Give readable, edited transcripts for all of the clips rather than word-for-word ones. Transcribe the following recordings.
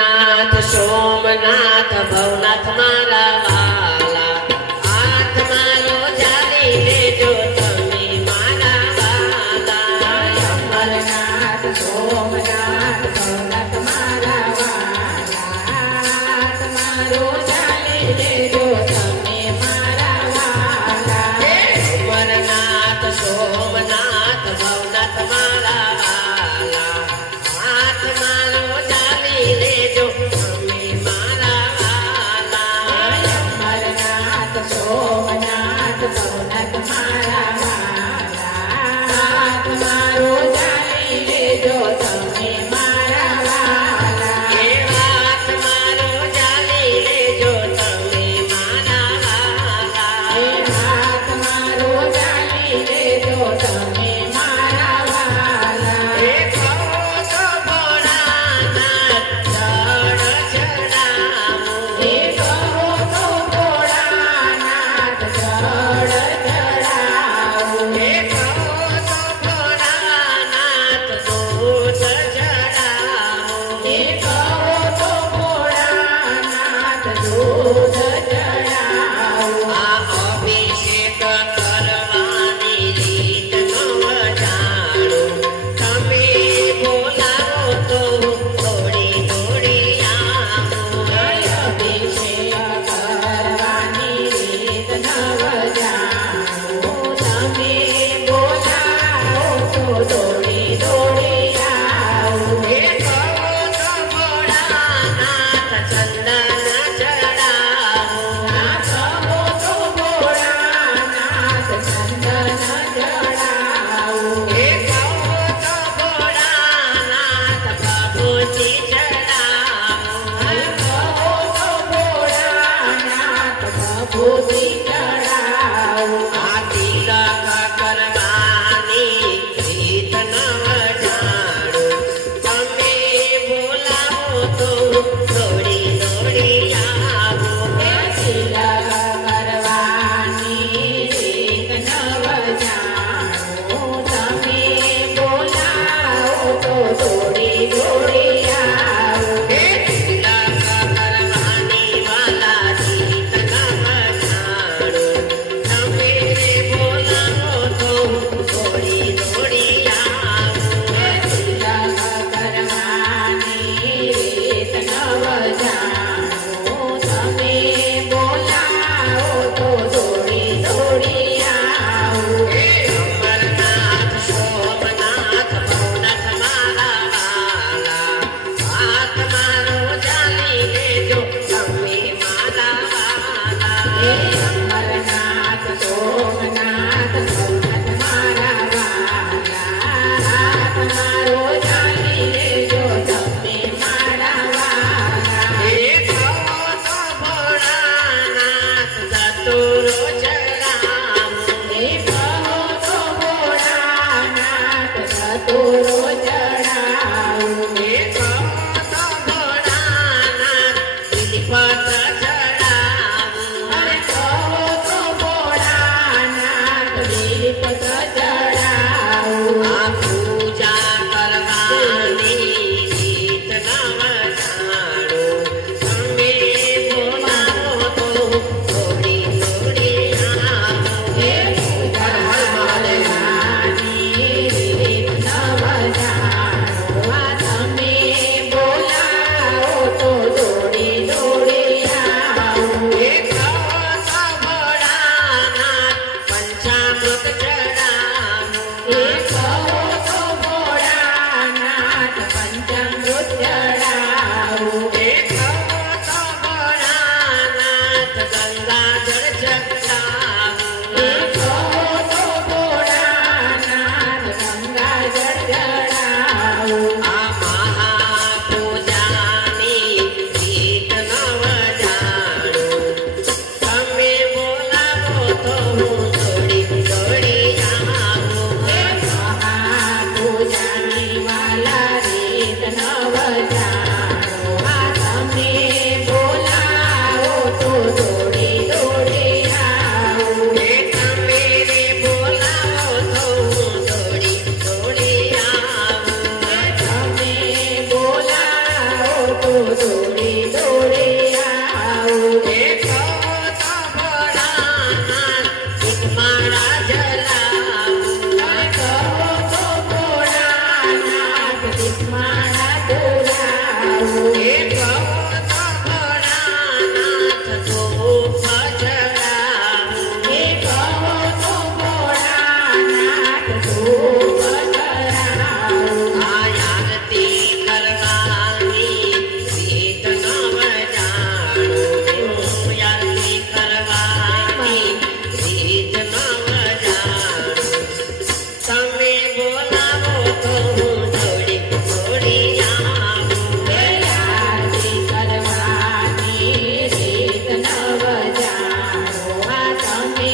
નાથ સોમનાથ ભવનાથ મારા વાલા હાથ મારો ચાલી લેજો તમે મારા વાલા અમરનાથ સોમનાથ ભવનાથ મારા વાલા હાથ મારો ચાલી લેજો તમે મારા વાલા અમરનાથ સોમનાથ ભવનાથ મારા વાલા હાથ મારો ચાલી લેજો તમે મારા વાલા અમરનાથ સોમનાથ ભવનાથ મારા વાલા હાથ મારો ચાલી લેજો તમે મારા વાલા હાથ મારો ચાલી લેજો તમે મારા વાલા હાથ મારો ચાલી લેજો તમે મારા વાલા કહો તો ભોળાનાથ જળ ચડાવું એ કહો તો ભોળાનાથ જળ ચડાવું કહો તો ભોળાનાથ દૂધ ચડાવું એ કહો તો ભોળાનાથ દૂધ ચડાવું આ અભિષેક કરવાની રીત ન જાણું તમે બોલાવો તો દોડી દોડી આવું અભિષેક કરવાની રીત નવ જાણું તમે બોલાવો તો દોડી દોડી આવું કહો તો ભોળાનાથ ચંદન ચડાવું દોડી દોડી આવું એ કહો તો ભોળાનાથ, ભીખ મારા ઝલાવું. કહો તો ભોળાનાથ ભીખ મારા ઝલાવું એ કહો તો ભોળાનાથ, ધૂપ ચડાવું. એ કહો તો ભોળાનાથ ધૂપ ધરાવું આ આરતી કરવાની રીત નવ જાણું. આરતી કરવાની રીત નવ જાણું. તમે બોલાવો તો હું દોડી દોડી આવું. આરતી કરવાની રીત નવ જાણો આ તમે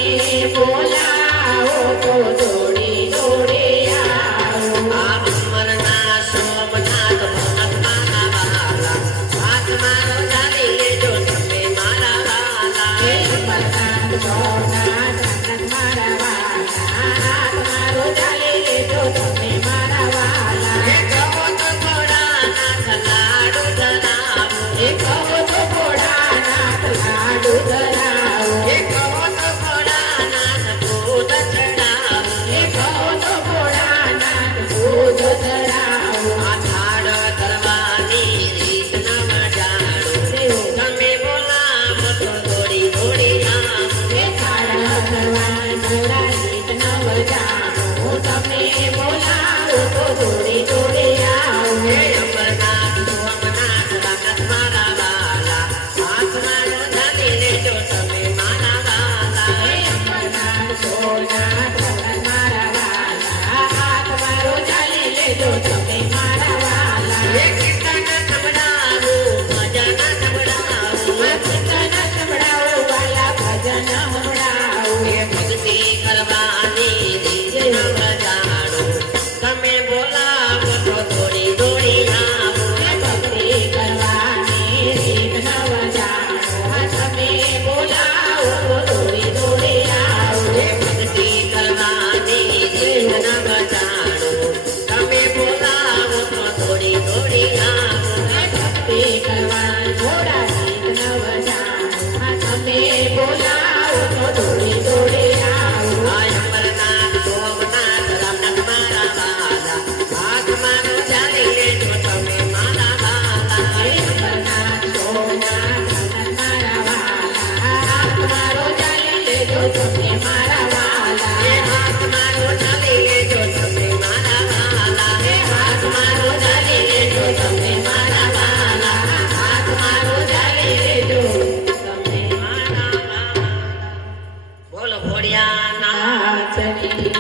બોલાવો તો દોડી દોડી આવું આ અમરના સોમનાથ ભગત મારા વાલા, હાથ મારો ઝાલી લેજો તમે મારા વાલા. હે અમરનાથ સોમનાથ આનંદ મારા વાલા હાથ મારો ચાલી લેજો તમે મારા વાલા એ કહો તો ભોળાનાથ લાડુ ધરાવું. એ કહો તો ભોળાનાથ લાડુ ધરાવો એ કહો તો ભોળાનાથ દૂધ ચડાવું. એ કહો તો ભોળાનાથ દૂધ ધરાવો આ થાળ કરવાની રીત નવ જાણું. તમે બોલાવો તો દોડી દોડી આવું. એ થાળા ધરવાના રીત નવ જાણો તમે બોલાવો તો દોડી દોડી આવો હે અમરનાથ સોમનાથ ભગત મારા વાલા, હાથ મારો ઝાલી લેજો તમે મારા વાલા. હે અમરનાથ સોમનાથ ભગત મારા વાલા હાથ મારો ચાલી લેજો તમે મારા વાલા હે કીર્તન સંભળાવું, ભજન સંભળાવું. ભજન સંભળાવો વાલા ભજન સંભળાવો હે ભક્તિ કરવાની રીત નવ જાણું. તમે બોલાવો તો દોડી દોડી આવું. હે ભક્તિ કરવાની રીત નવ જાણો આ તમે બોલાવો તો દોડી દોડી આવો હે ભક્તિ કરવાની રીત નવ જાણું. તમે બોલાવો તો દોડી દોડી આવું. હે ભક્તિ કરવા થોડા રીત નવ જાણો આ તમે બોલાવો તો દોડી દોડી આવો આ અમરનાથ સોમનાથ રામનાથ મારા વાલા, હાથ મારો ઝાલી લેજો તમે મારા વાલા. હે અમરનાથ સોમનાથ આનંદ મારા વાલા હાથ મારો ચાલી લેજો તમે મારા વાલા હે હાથ મારો ઝાલી લેજો તમે મારા વાલા. હે હાથ મારો ચાલી લેજો તમે મારા વાલા હાથ મારો ચાલી લેજો તમે મારા વાલા. બોલો ભોળિયાનાથ. નાચની